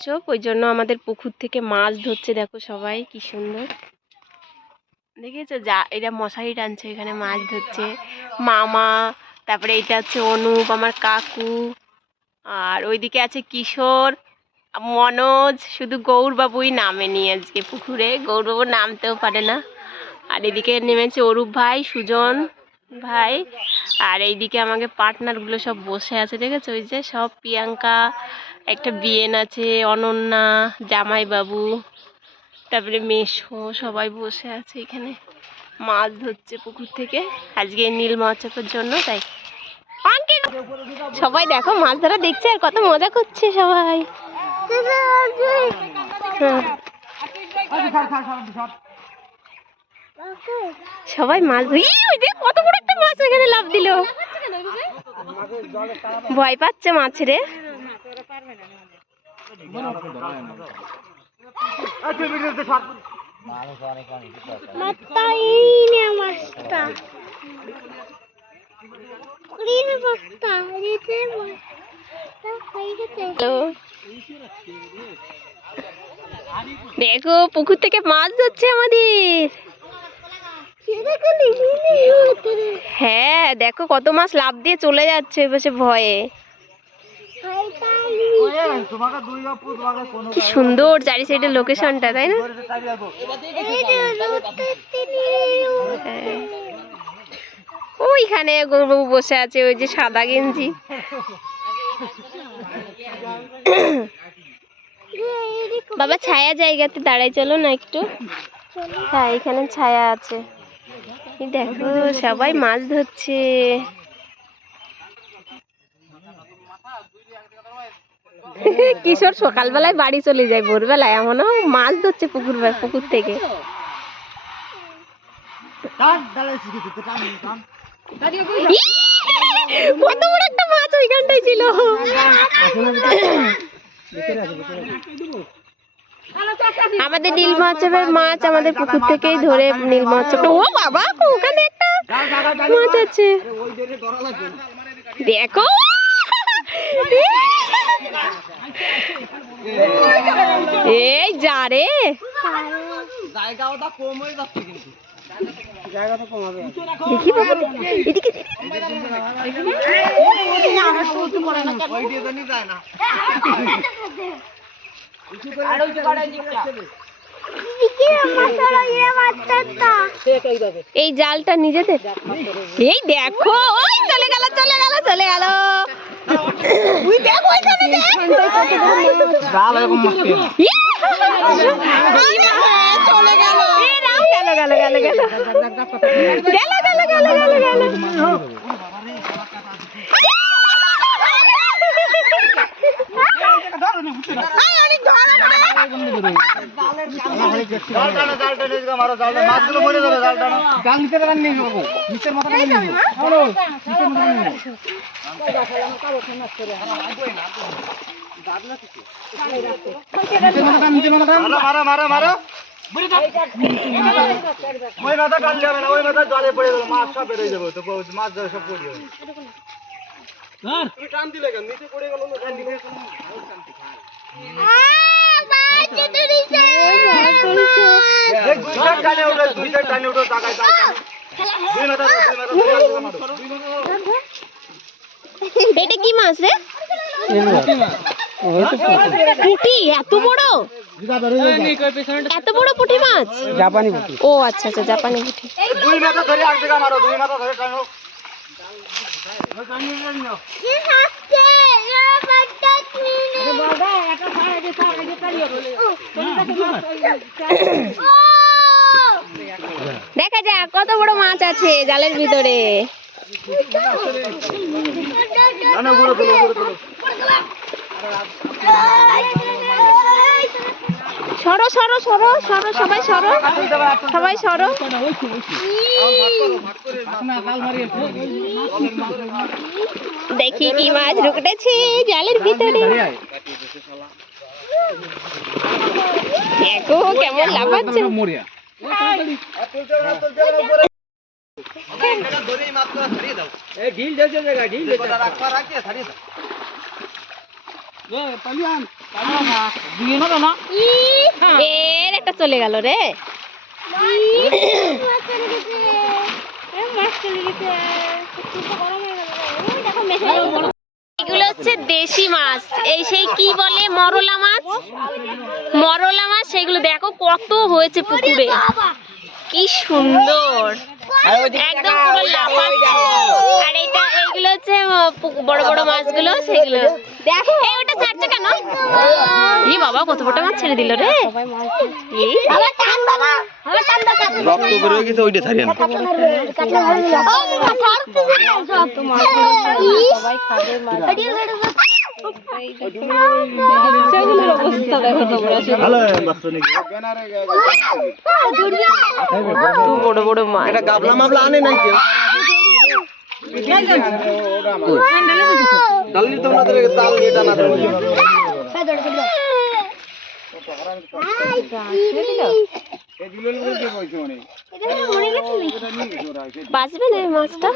উৎসব, ওই জন্য আমাদের পুকুর থেকে মাছ ধরছে। দেখো সবাই কি সুন্দর দেখেছো, যা এরা মশারি টানছে, এখানে মাছ ধরছে মামা, তারপরে এটা হচ্ছে অনুপ আমার কাকু, আর ওইদিকে আছে কিশোর, মনোজ। শুধু গৌরবাবুই নামেনি আজকে পুকুরে, গৌরবাবু নামতেও পারে না। আর এদিকে নেমেছে অরূপ ভাই, সুজন ভাই, আর এইদিকে আমাকে পার্টনারগুলো সব বসে আছে দেখেছো, ওই যে সব প্রিয়াঙ্কা, একটা বিয়েন আছে, অনন্যা, জামাইবাবু, তারপরে মেশো, সবাই বসে আছে এখানে মাছ ধরছে পুকুর থেকে আজকে নীল মহোৎসবের জন্য। তাই সবাই দেখো মাছ ধরা দেখছে আর কত মজা করছে সবাই। সবাই মাছ ধরি, ওই দেখ কত বড় একটা মাছ ওইখানে লাফ দিল, ভয় পাচ্ছে মাছের। দেখো পুকুর থেকে মাছ ধরছে আমাদের। হ্যাঁ দেখো কত মাছ লাফ দিয়ে চলে যাচ্ছে বসে ভয়ে। কি সুন্দর চারি সাইডের লোকেশনটা, তাই না? ওইখানে গৌরবাবু বসে আছে, ওই যে সাদা গেঞ্জি। বাবা ছায়া জায়গাতে দাঁড়াই চলো না একটু। হ্যাঁ এখানে ছায়া আছে। দেখো সবাই মাছ ধরছে। কিশোর সকালবেলায় বাড়ি চলে যায়, ভোরবেলায় এমনও মাছ ধরছে পুকুর থেকে। কত বড় একটা মাছ ওইখানটায় ছিল। আমাদের নীল মহোৎসবের মাছ আমাদের পুকুর থেকেই ধরে নীল মহোৎসব। ও বাবা ওখানে একটা মাছ আছে দেখো। এই যা রে, দেখি বাবা এদিকে। এই জালটা নিজেদের। এই দেখো ওই চলে গেল চলে গেল চলে গেল। এটা কি মাছ রে? পুঁটি? এত বড়, এত বড় পুঁটি মাছ? জাপানি পুঁটি। ও আচ্ছা আচ্ছা, জাপানি পুঁটি। দেখা যাক কত বড় মাছ আছে জালের ভিতরে। সরো সরো সরো সরো, সবাই সরো, সবাই সরো। দেখি কি মাছ ঢুকেছে জালের ভিতরে। দেখো কেমন লাফাচ্ছে। এর একটা চলে গেল রে। এগুলো হচ্ছে দেশি মাছ, এই সেই কি বলে মরলা মাছ, মরলা মাছ। সেগুলো দেখো কত হয়েছে পুকুরে, কি সুন্দর, একদম পুরো লাফাচ্ছে। আর এটা এইগুলো হচ্ছে বড় বড় মাছগুলো, সেগুলো দেখো। এই ওটা ছাড়ছে কেন? ই বাবা, কত বড় মাছ ছেড়ে দিল রে। রক্ত বের হয়ে গেছে, ওইটা ছাড়েন। বড় বড় মাছ। এটা গাবলা মাবলা আনে নাই কেউ। ডালি তোমরা তাল এটা না দেবো। বাঁচবে না এই মাছটা?